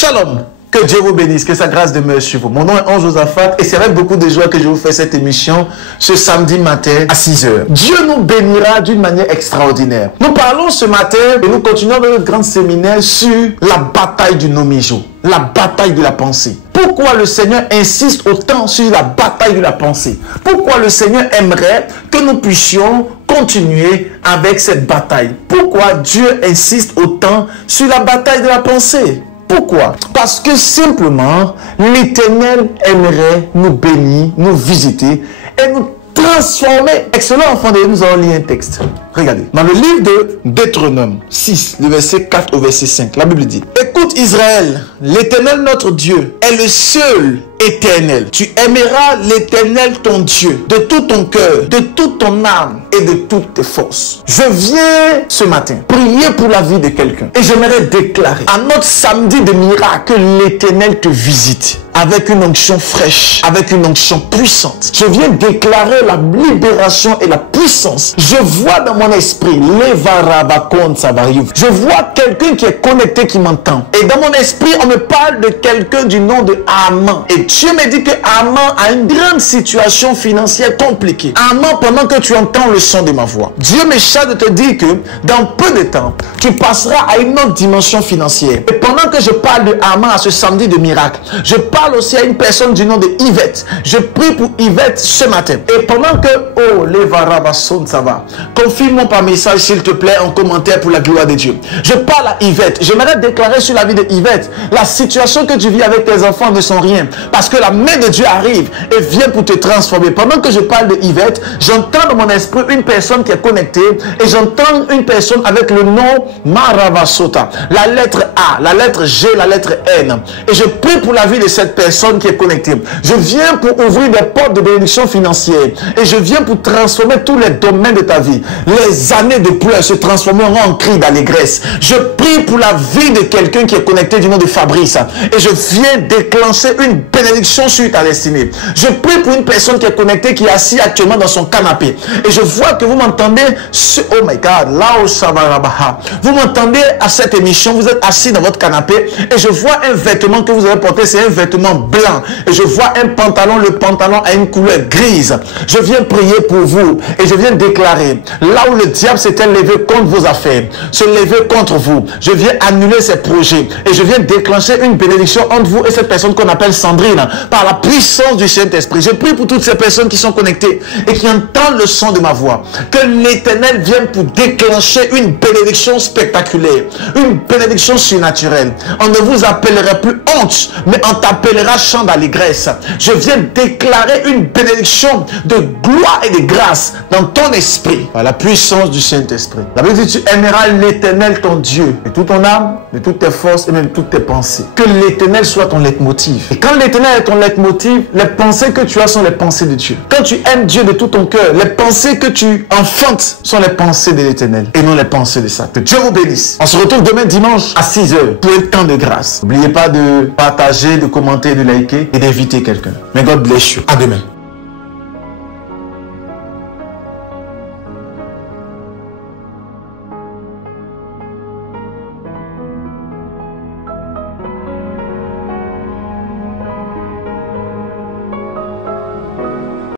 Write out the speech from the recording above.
Shalom. Que Dieu vous bénisse, que sa grâce demeure sur vous. Mon nom est Ange Josaphat et c'est avec beaucoup de joie que je vous fais cette émission ce samedi matin à 6 h. Dieu nous bénira d'une manière extraordinaire. Nous parlons ce matin et nous continuons notre grand séminaire sur la bataille du nomi-jour, la bataille de la pensée. Pourquoi le Seigneur insiste autant sur la bataille de la pensée? Pourquoi le Seigneur aimerait que nous puissions continuer avec cette bataille? Pourquoi Dieu insiste autant sur la bataille de la pensée? Pourquoi? Parce que simplement, l'Éternel aimerait nous bénir, nous visiter et nous transformer. Excellent enfant de Dieu, nous allons lire un texte. Regardez. Dans le livre de Deutéronome 6, le verset 4 au verset 5, la Bible dit: écoute Israël, l'Éternel notre Dieu est le seul éternel. Tu aimeras l'Éternel ton Dieu de tout ton cœur, de toute ton âme et de toutes tes forces. Je viens ce matin prier pour la vie de quelqu'un et j'aimerais déclarer à notre samedi de miracle que l'Éternel te visite avec une onction fraîche, avec une onction puissante. Je viens déclarer la libération et la puissance. Je vois dans mon esprit, je vois quelqu'un qui est connecté, qui m'entend. Et dans mon esprit, on me parle de quelqu'un du nom de Haman. Et Dieu me dit que Haman a une grande situation financière compliquée. Haman, pendant que tu entends le son de ma voix, Dieu me charge de te dire que dans peu de temps, tu passeras à une autre dimension financière. Et pendant que je parle de Haman à ce samedi de miracle, je parle aussi à une personne du nom de Yvette. Je prie pour Yvette ce matin. Et pendant que, oh, les varabasson, ça va. Confirme-moi par message, s'il te plaît, en commentaire pour la gloire de Dieu. Je parle à Yvette. J'aimerais déclarer sur la vie de Yvette, la situation que tu vis avec tes enfants ne sont rien. Parce que la main de Dieu arrive et vient pour te transformer. Pendant que je parle de Yvette, j'entends dans mon esprit une personne qui est connectée et j'entends une personne avec le nom Maravasota. La lettre A, la lettre G, la lettre N. Et je prie pour la vie de cette personne qui est connectée. Je viens pour ouvrir des portes de bénédiction financière et je viens pour transformer tous les domaines de ta vie. Les années de pleurs se transformeront en cris d'allégresse. Je prie pour la vie de quelqu'un qui est connecté du nom de Fabrice et je viens déclencher une bénédiction sur ta destinée. Je prie pour une personne qui est connectée, qui est assise actuellement dans son canapé et je vois que vous m'entendez. Oh my God, là où ça va, vous m'entendez à cette émission, vous êtes assis dans votre canapé et je vois un vêtement que vous avez porté, c'est un vêtement blanc et je vois un pantalon, le pantalon a une couleur grise. Je viens prier pour vous et je viens déclarer, là où le diable s'était levé contre vos affaires, se lever contre vous, je viens annuler ses projets et je viens déclencher une bénédiction entre vous et cette personne qu'on appelle Sandrine par la puissance du Saint-Esprit. Je prie pour toutes ces personnes qui sont connectées et qui entendent le son de ma voix, que l'Éternel vienne pour déclencher une bénédiction spectaculaire, une bénédiction surnaturelle. On ne vous appellera plus honte, mais on t'appellera chant d'allégresse. Je viens déclarer une bénédiction de gloire et de grâce dans ton esprit par la puissance du Saint-Esprit. La Bible dit: tu aimeras l'Éternel ton Dieu de toute ton âme, de toutes tes forces et même de toutes tes pensées. Que l'Éternel soit ton leitmotiv. Et quand l'Éternel est ton leitmotiv, les pensées que tu as sont les pensées de Dieu. Quand tu aimes Dieu de tout ton cœur, les pensées que tu enfantes sont les pensées de l'Éternel et non les pensées de Satan. Que Dieu vous bénisse. On se retrouve demain dimanche à 6 h pour un temps de grâce. N'oubliez pas de partager, de commenter, de liker et d'inviter quelqu'un. May God bless you. À demain.